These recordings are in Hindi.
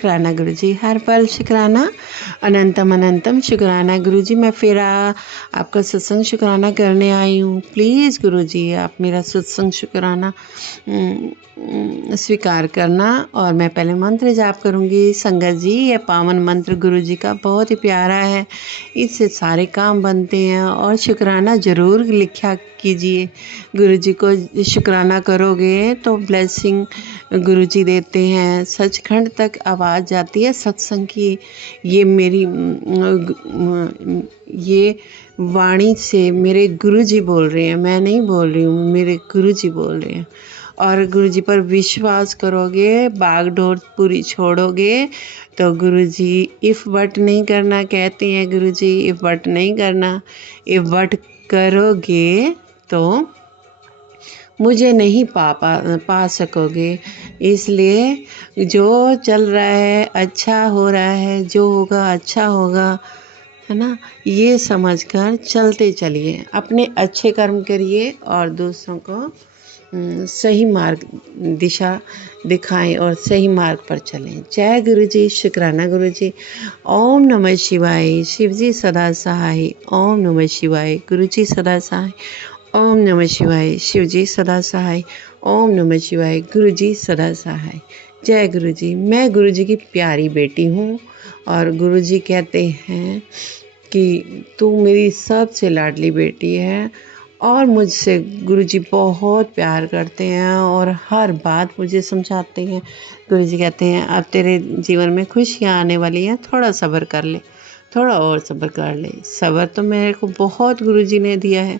शुक्राना गुरुजी, हर पल शुक्राना, अनंतम अनंतम शुक्राना गुरुजी। मैं फिर आपका सत्संग शुक्राना करने आई हूँ। प्लीज़ गुरुजी आप मेरा सत्संग शुक्राना स्वीकार करना। और मैं पहले मंत्र जाप करूँगी। संगत जी, ये पावन मंत्र गुरुजी का बहुत ही प्यारा है, इससे सारे काम बनते हैं। और शुक्राना ज़रूर लिखा कीजिए। गुरुजी को शुक्राना करोगे तो ब्लेसिंग गुरुजी देते हैं। सचखंड तक आवाज़ जाती है सत्संग की। ये मेरी ये वाणी से मेरे गुरुजी बोल रहे हैं, मैं नहीं बोल रही हूँ, मेरे गुरुजी बोल रहे हैं। और गुरुजी पर विश्वास करोगे, बागडोर पूरी छोड़ोगे तो गुरुजी इफ़ बट नहीं करना कहते हैं। गुरुजी इफ़ बट नहीं करना, इफ़ बट करोगे तो मुझे नहीं पा सकोगे। इसलिए जो चल रहा है अच्छा हो रहा है, जो होगा अच्छा होगा, है ना, ये समझकर चलते चलिए। अपने अच्छे कर्म करिए और दूसरों को सही मार्ग दिशा दिखाएं और सही मार्ग पर चलें। जय गुरुजी, शुक्राना गुरुजी। ओम नमः शिवाय, शिवजी सदा सहाय। ओम नमः शिवाय, गुरुजी सदा सहाय। ओम नमः शिवाय, शिवजी सदा सहाय। ओम नमः शिवाय, गुरुजी सदा सहाय। जय गुरुजी। मैं गुरुजी की प्यारी बेटी हूँ और गुरुजी कहते हैं कि तू मेरी सबसे लाडली बेटी है। और मुझसे गुरुजी बहुत प्यार करते हैं और हर बात मुझे समझाते हैं। गुरुजी कहते हैं अब तेरे जीवन में खुशियाँ आने वाली हैं, थोड़ा सब्र कर ले, थोड़ा और सब्र कर ले। सब्र तो मेरे को बहुत गुरुजी ने दिया है,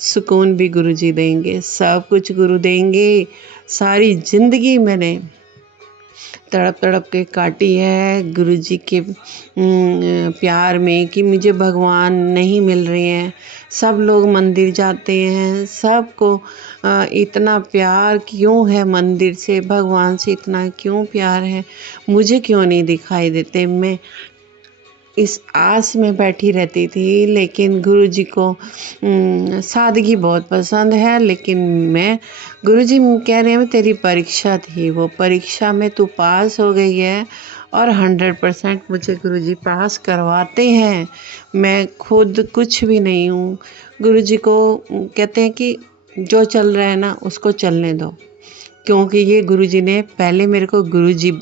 सुकून भी गुरुजी देंगे, सब कुछ गुरु देंगे। सारी ज़िंदगी मैंने तड़प तड़प के काटी है गुरुजी के प्यार में कि मुझे भगवान नहीं मिल रहे हैं। सब लोग मंदिर जाते हैं, सबको इतना प्यार क्यों है मंदिर से, भगवान से इतना क्यों प्यार है, मुझे क्यों नहीं दिखाई देते। मैं इस आस में बैठी रहती थी, लेकिन गुरुजी को सादगी बहुत पसंद है। लेकिन मैं गुरुजी कह रहे हैं तेरी परीक्षा थी, वो परीक्षा में तू पास हो गई है। और 100% मुझे गुरुजी पास करवाते हैं। मैं खुद कुछ भी नहीं हूँ। गुरुजी को कहते हैं कि जो चल रहा है ना उसको चलने दो, क्योंकि ये गुरुजी ने पहले मेरे को गुरुजी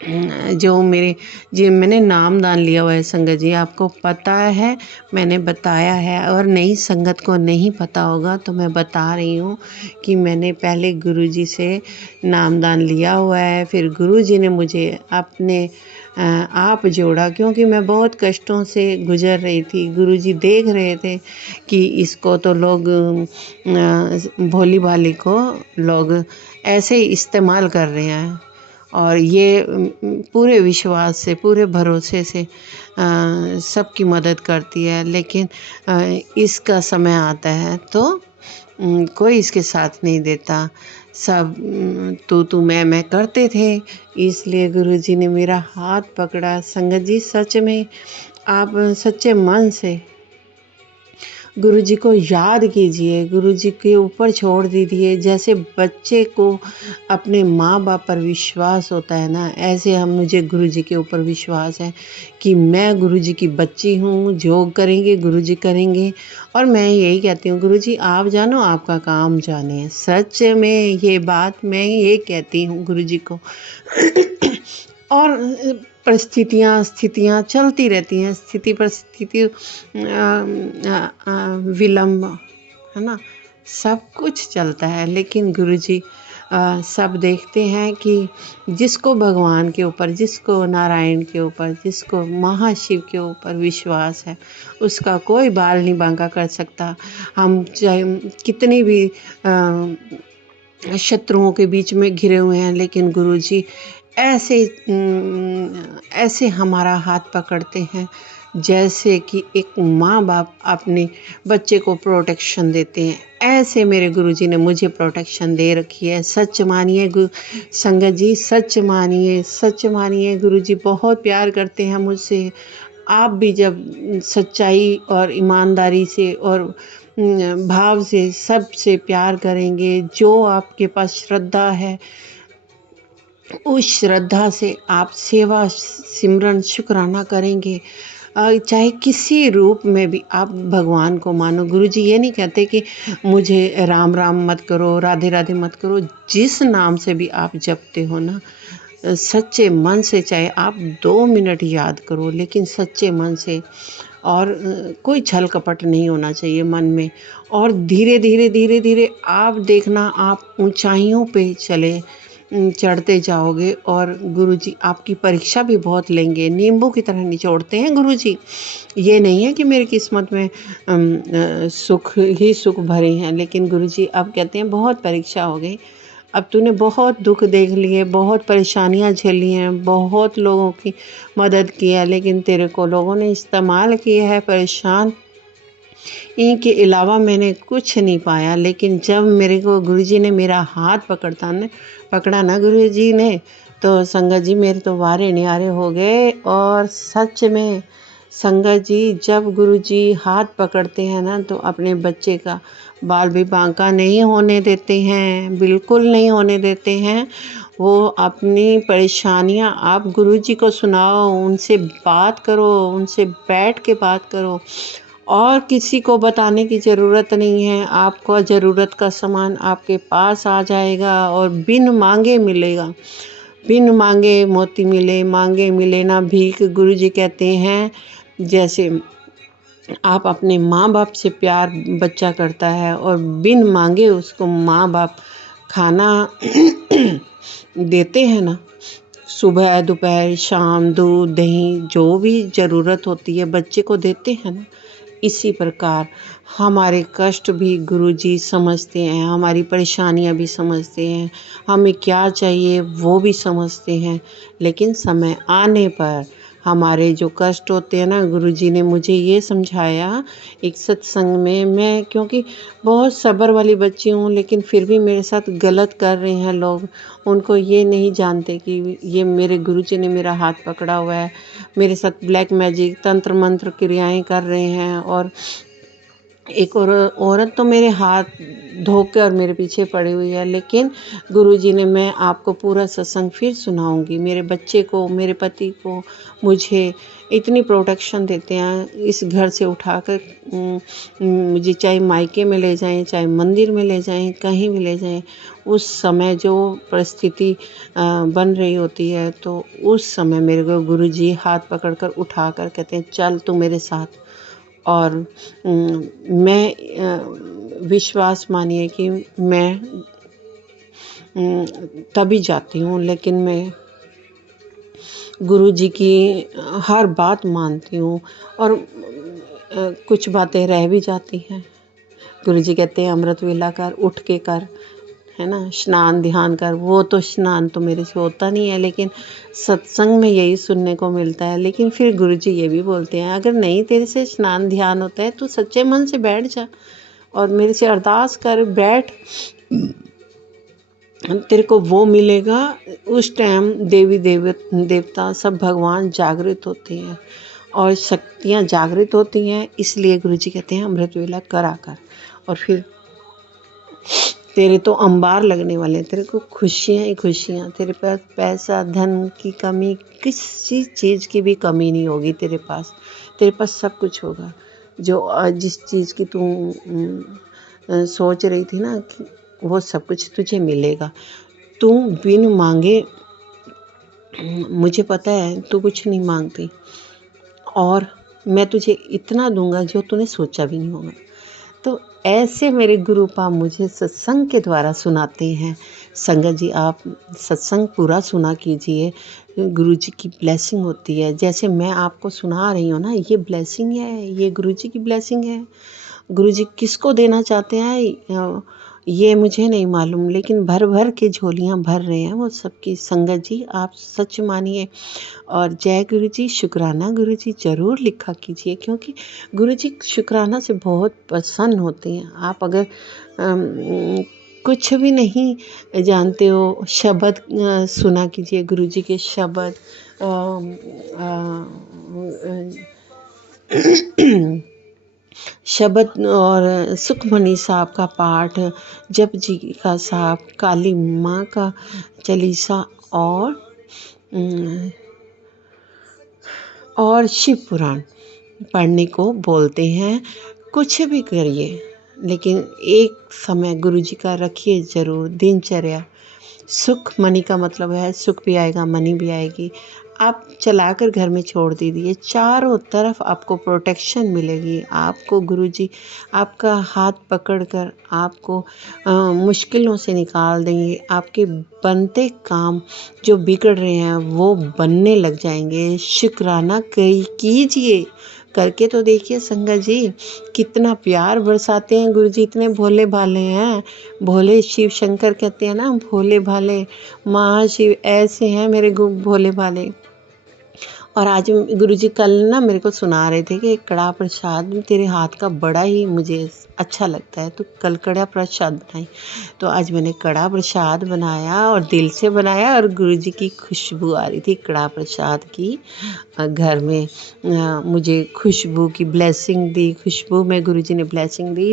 जो मेरे जी मैंने नाम दान लिया हुआ है। संगत जी आपको पता है, मैंने बताया है, और नई संगत को नहीं पता होगा तो मैं बता रही हूँ कि मैंने पहले गुरुजी से नाम दान लिया हुआ है। फिर गुरुजी ने मुझे अपने आप जोड़ा, क्योंकि मैं बहुत कष्टों से गुजर रही थी। गुरुजी देख रहे थे कि इसको तो लोग भोली भाली को लोग ऐसे इस्तेमाल कर रहे हैं, और ये पूरे विश्वास से, पूरे भरोसे से सबकी मदद करती है। लेकिन इसका समय आता है तो कोई इसके साथ नहीं देता। सब तू मैं करते थे, इसलिए गुरुजी ने मेरा हाथ पकड़ा। संगत जी सच में आप सच्चे मन से गुरुजी को याद कीजिए, गुरुजी के ऊपर छोड़ दीजिए। जैसे बच्चे को अपने माँ बाप पर विश्वास होता है ना, ऐसे हम मुझे गुरुजी के ऊपर विश्वास है कि मैं गुरुजी की बच्ची हूँ। जो करेंगे गुरुजी करेंगे। और मैं यही कहती हूँ गुरुजी आप जानो आपका काम जाने। सच में ये बात मैं ये कहती हूँ गुरुजी को। और परिस्थितियाँ स्थितियाँ चलती रहती हैं, स्थिति परिस्थिति विलम्ब, है ना, सब कुछ चलता है। लेकिन गुरुजी सब देखते हैं कि जिसको भगवान के ऊपर, जिसको नारायण के ऊपर, जिसको महाशिव के ऊपर विश्वास है, उसका कोई बाल नहीं बांका कर सकता। हम चाहे कितनी भी शत्रुओं के बीच में घिरे हुए हैं, लेकिन गुरुजी ऐसे हमारा हाथ पकड़ते हैं जैसे कि एक माँ बाप अपने बच्चे को प्रोटेक्शन देते हैं। ऐसे मेरे गुरुजी ने मुझे प्रोटेक्शन दे रखी है। सच मानिए संगत जी, सच मानिए, सच मानिए। गुरुजी बहुत प्यार करते हैं मुझसे। आप भी जब सच्चाई और ईमानदारी से और भाव से सबसे प्यार करेंगे, जो आपके पास श्रद्धा है, उस श्रद्धा से आप सेवा सिमरन शुक्राना करेंगे, चाहे किसी रूप में भी आप भगवान को मानो। गुरुजी ये नहीं कहते कि मुझे राम राम मत करो, राधे राधे मत करो। जिस नाम से भी आप जपते हो ना, सच्चे मन से, चाहे आप 2 मिनट याद करो लेकिन सच्चे मन से, और कोई छल कपट नहीं होना चाहिए मन में। और धीरे धीरे धीरे धीरे आप देखना, आप ऊंचाइयों पे चढ़ते जाओगे, और गुरुजी आपकी परीक्षा भी बहुत लेंगे। नींबू की तरह निचोड़ते हैं गुरुजी। ये नहीं है कि मेरी किस्मत में सुख ही सुख भरे हैं, लेकिन गुरुजी अब कहते हैं बहुत परीक्षा हो गई। अब तूने बहुत दुख देख लिए, बहुत परेशानियां झेली हैं, बहुत लोगों की मदद की है, लेकिन तेरे को लोगों ने इस्तेमाल किया है, परेशान। इनके अलावा मैंने कुछ नहीं पाया। लेकिन जब मेरे को गुरुजी ने मेरा हाथ पकड़ा ना गुरुजी ने, तो संगत जी मेरे तो वारे न्यारे हो गए। और सच में संगत जी, जब गुरुजी हाथ पकड़ते हैं ना, तो अपने बच्चे का बाल भी बांका नहीं होने देते हैं, बिल्कुल नहीं होने देते हैं। वो अपनी परेशानियां आप गुरुजी को सुनाओ, उनसे बात करो, उनसे बैठ के बात करो, और किसी को बताने की ज़रूरत नहीं है। आपको ज़रूरत का सामान आपके पास आ जाएगा और बिन मांगे मिलेगा। बिन मांगे मोती मिले, मांगे मिले ना भीख। गुरुजी कहते हैं जैसे आप अपने माँ बाप से प्यार बच्चा करता है, और बिन मांगे उसको माँ बाप खाना देते हैं ना, सुबह दोपहर शाम, दूध दही जो भी ज़रूरत होती है बच्चे को देते हैं ना, इसी प्रकार हमारे कष्ट भी गुरुजी समझते हैं, हमारी परेशानियां भी समझते हैं, हमें क्या चाहिए वो भी समझते हैं। लेकिन समय आने पर हमारे जो कष्ट होते हैं ना, गुरुजी ने मुझे ये समझाया एक सत्संग में। मैं क्योंकि बहुत सब्र वाली बच्ची हूँ, लेकिन फिर भी मेरे साथ गलत कर रहे हैं लोग। उनको ये नहीं जानते कि ये मेरे गुरुजी ने मेरा हाथ पकड़ा हुआ है, मेरे साथ ब्लैक मैजिक तंत्र मंत्र क्रियाएं कर रहे हैं। और एक औरत तो मेरे हाथ धो के और मेरे पीछे पड़ी हुई है। लेकिन गुरुजी ने, मैं आपको पूरा सत्संग फिर सुनाऊंगी, मेरे बच्चे को, मेरे पति को, मुझे इतनी प्रोटेक्शन देते हैं। इस घर से उठाकर मुझे चाहे मायके में ले जाएं, चाहे मंदिर में ले जाएं, कहीं भी ले जाएं, उस समय जो परिस्थिति बन रही होती है, तो उस समय मेरे को गुरुजी हाथ पकड़कर उठाकर कहते हैं चल तू मेरे साथ। और मैं विश्वास मानिए कि मैं तभी जाती हूँ, लेकिन मैं गुरुजी की हर बात मानती हूँ। और कुछ बातें रह भी जाती हैं। गुरुजी कहते हैं अमृत वेला कर, उठ के कर, है ना, स्नान ध्यान कर। वो तो स्नान तो मेरे से होता नहीं है, लेकिन सत्संग में यही सुनने को मिलता है। लेकिन फिर गुरुजी ये भी बोलते हैं अगर नहीं तेरे से स्नान ध्यान होता है तो सच्चे मन से बैठ जा और मेरे से अरदास कर, बैठ, तेरे को वो मिलेगा। उस टाइम देवी देवता सब भगवान जागृत होते हैं और शक्तियाँ जागृत होती हैं। इसलिए गुरुजी कहते हैं अमृत वेला करा कर, और फिर तेरे तो अंबार लगने वाले हैं, तेरे को खुशियाँ ही खुशियाँ। तेरे पास पैसा धन की कमी, किसी चीज़ की भी कमी नहीं होगी तेरे पास सब कुछ होगा। जो जिस चीज़ की तू सोच रही थी ना, कि वो सब कुछ तुझे मिलेगा। तू बिन मांगे, मुझे पता है तू कुछ नहीं मांगती, और मैं तुझे इतना दूंगा जो तूने सोचा भी नहीं होगा। तो ऐसे मेरे गुरुपा मुझे सत्संग के द्वारा सुनाते हैं। संगत जी आप सत्संग पूरा सुना कीजिए, गुरुजी की ब्लेसिंग होती है। जैसे मैं आपको सुना रही हूँ ना, ये ब्लेसिंग है, ये गुरुजी की ब्लेसिंग है। गुरुजी किसको देना चाहते हैं ये मुझे नहीं मालूम, लेकिन भर भर के झोलियाँ भर रहे हैं वो सबकी। संगत जी आप सच मानिए, और जय गुरु जी, शुक्राना गुरु जी ज़रूर लिखा कीजिए, क्योंकि गुरु जी शुक्राना से बहुत प्रसन्न होते हैं। आप अगर कुछ भी नहीं जानते हो, शब्द सुना कीजिए गुरु जी के शब्द। शब्द और सुखमणि साहब का पाठ, जप जी का साहब, काली माँ का चालीसा, और और शिव पुराण पढ़ने को बोलते हैं। कुछ भी करिए लेकिन एक समय गुरुजी का रखिए ज़रूर दिनचर्या। सुख मनी का मतलब है सुख भी आएगा मनी भी आएगी। आप चलाकर घर में छोड़ दीजिए, चारों तरफ आपको प्रोटेक्शन मिलेगी। आपको गुरुजी आपका हाथ पकड़कर आपको मुश्किलों से निकाल देंगे। आपके बनते काम जो बिगड़ रहे हैं वो बनने लग जाएंगे। शुक्राना कीजिए, करके तो देखिए संगत जी, कितना प्यार बरसाते हैं गुरुजी। इतने भोले भाले हैं, भोले शिव शंकर कहते हैं ना, भोले भाले महाशिव ऐसे हैं मेरे भोले भाले। और आज गुरुजी कल ना मेरे को सुना रहे थे कि कड़ा प्रसाद तेरे हाथ का बड़ा ही मुझे अच्छा लगता है, तो कल कड़ा प्रसाद बनाई। तो आज मैंने कड़ा प्रसाद बनाया और दिल से बनाया, और गुरुजी की खुशबू आ रही थी कड़ा प्रसाद की। घर में मुझे खुशबू की ब्लेसिंग दी, खुशबू में गुरुजी ने ब्लेसिंग दी।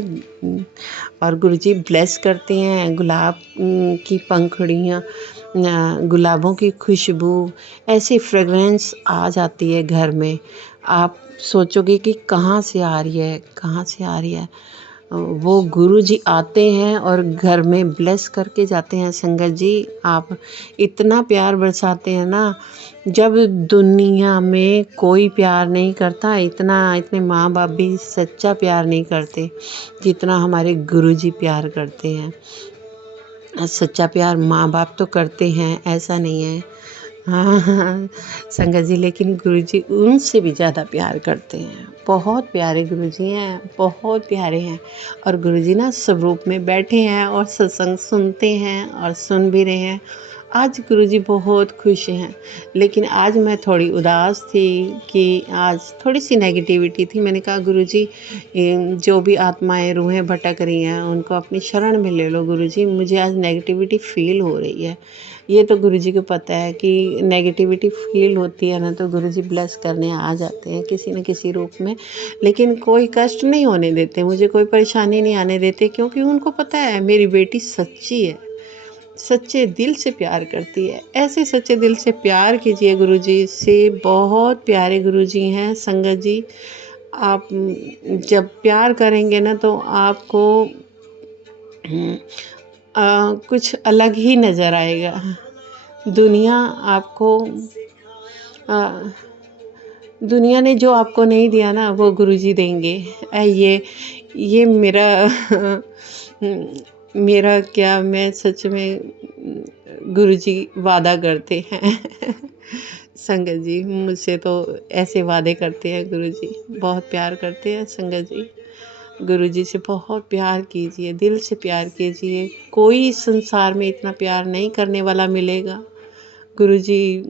और गुरुजी ब्लेस करते हैं गुलाब की पंखुड़ियाँ, गुलाबों की खुशबू, ऐसी फ्रेगरेंस आ जाती है घर में। आप सोचोगे कि कहाँ से आ रही है, कहाँ से आ रही है। वो गुरुजी आते हैं और घर में ब्लेस करके जाते हैं। संगत जी, आप इतना प्यार बरसाते हैं ना, जब दुनिया में कोई प्यार नहीं करता, इतने माँ बाप भी सच्चा प्यार नहीं करते जितना हमारे गुरुजी प्यार करते हैं। सच्चा प्यार माँ बाप तो करते हैं, ऐसा नहीं है। हाँ संगत जी, लेकिन गुरुजी उनसे भी ज़्यादा प्यार करते हैं। बहुत प्यारे गुरुजी हैं, बहुत प्यारे हैं। और गुरुजी ना स्वरूप में बैठे हैं और सत्संग सुनते हैं और सुन भी रहे हैं। आज गुरुजी बहुत खुश हैं, लेकिन आज मैं थोड़ी उदास थी कि आज थोड़ी सी नेगेटिविटी थी। मैंने कहा गुरुजी, जो भी आत्माएं रूहें भटक रही हैं उनको अपनी शरण में ले लो गुरुजी, मुझे आज नेगेटिविटी फील हो रही है। ये तो गुरुजी को पता है कि नेगेटिविटी फील होती है ना, तो गुरुजी ब्लेस करने आ जाते हैं किसी न किसी रूप में। लेकिन कोई कष्ट नहीं होने देते, मुझे कोई परेशानी नहीं आने देते, क्योंकि उनको पता है मेरी बेटी सच्ची है, सच्चे दिल से प्यार करती है। ऐसे सच्चे दिल से प्यार कीजिए गुरुजी से। बहुत प्यारे गुरुजी हैं संगत जी। आप जब प्यार करेंगे ना तो आपको कुछ अलग ही नज़र आएगा। दुनिया आपको दुनिया ने जो आपको नहीं दिया ना वो गुरुजी देंगे। ये मेरा मेरा क्या, मैं सच में गुरुजी वादा करते हैं संगत जी, मुझसे तो ऐसे वादे करते हैं गुरुजी, बहुत प्यार करते हैं संगत जी। गुरुजी से बहुत प्यार कीजिए, दिल से प्यार कीजिए। कोई संसार में इतना प्यार नहीं करने वाला मिलेगा। गुरुजी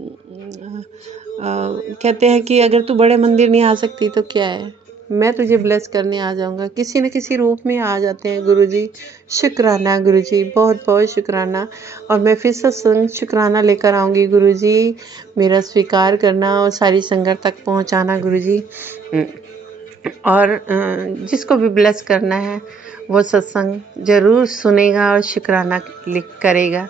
कहते हैं कि अगर तू बड़े मंदिर नहीं आ सकती तो क्या है, मैं तुझे ब्लेस करने आ जाऊंगा। किसी न किसी रूप में आ जाते हैं गुरुजी। शुक्राना गुरुजी, बहुत बहुत शुक्राना। और मैं फिर सत्संग शुक्राना लेकर आऊँगी गुरुजी, मेरा स्वीकार करना और सारी संगत तक पहुँचाना गुरुजी। और जिसको भी ब्लेस करना है वो सत्संग ज़रूर सुनेगा और शुक्राना करेगा।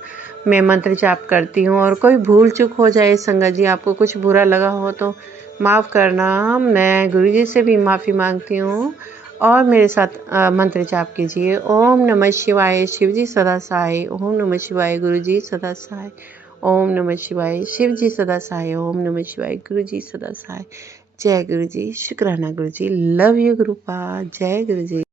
मैं मंत्र जाप करती हूँ, और कोई भूल चूक हो जाए संगत जी, आपको कुछ बुरा लगा हो तो माफ़ करना। मैं गुरुजी से भी माफ़ी मांगती हूँ। और मेरे साथ मंत्र जाप कीजिए। ओम नमः शिवाय, शिवजी सदा सहाय। ओम नमः शिवाय, गुरुजी सदा सहाय। ओम नमः शिवाय, शिवजी सदा सहाय। ओम नमः शिवाय, गुरुजी सदा सहाय। जय गुरुजी, शुक्राना गुरुजी, लव यू गुरुपा, जय गुरुजी।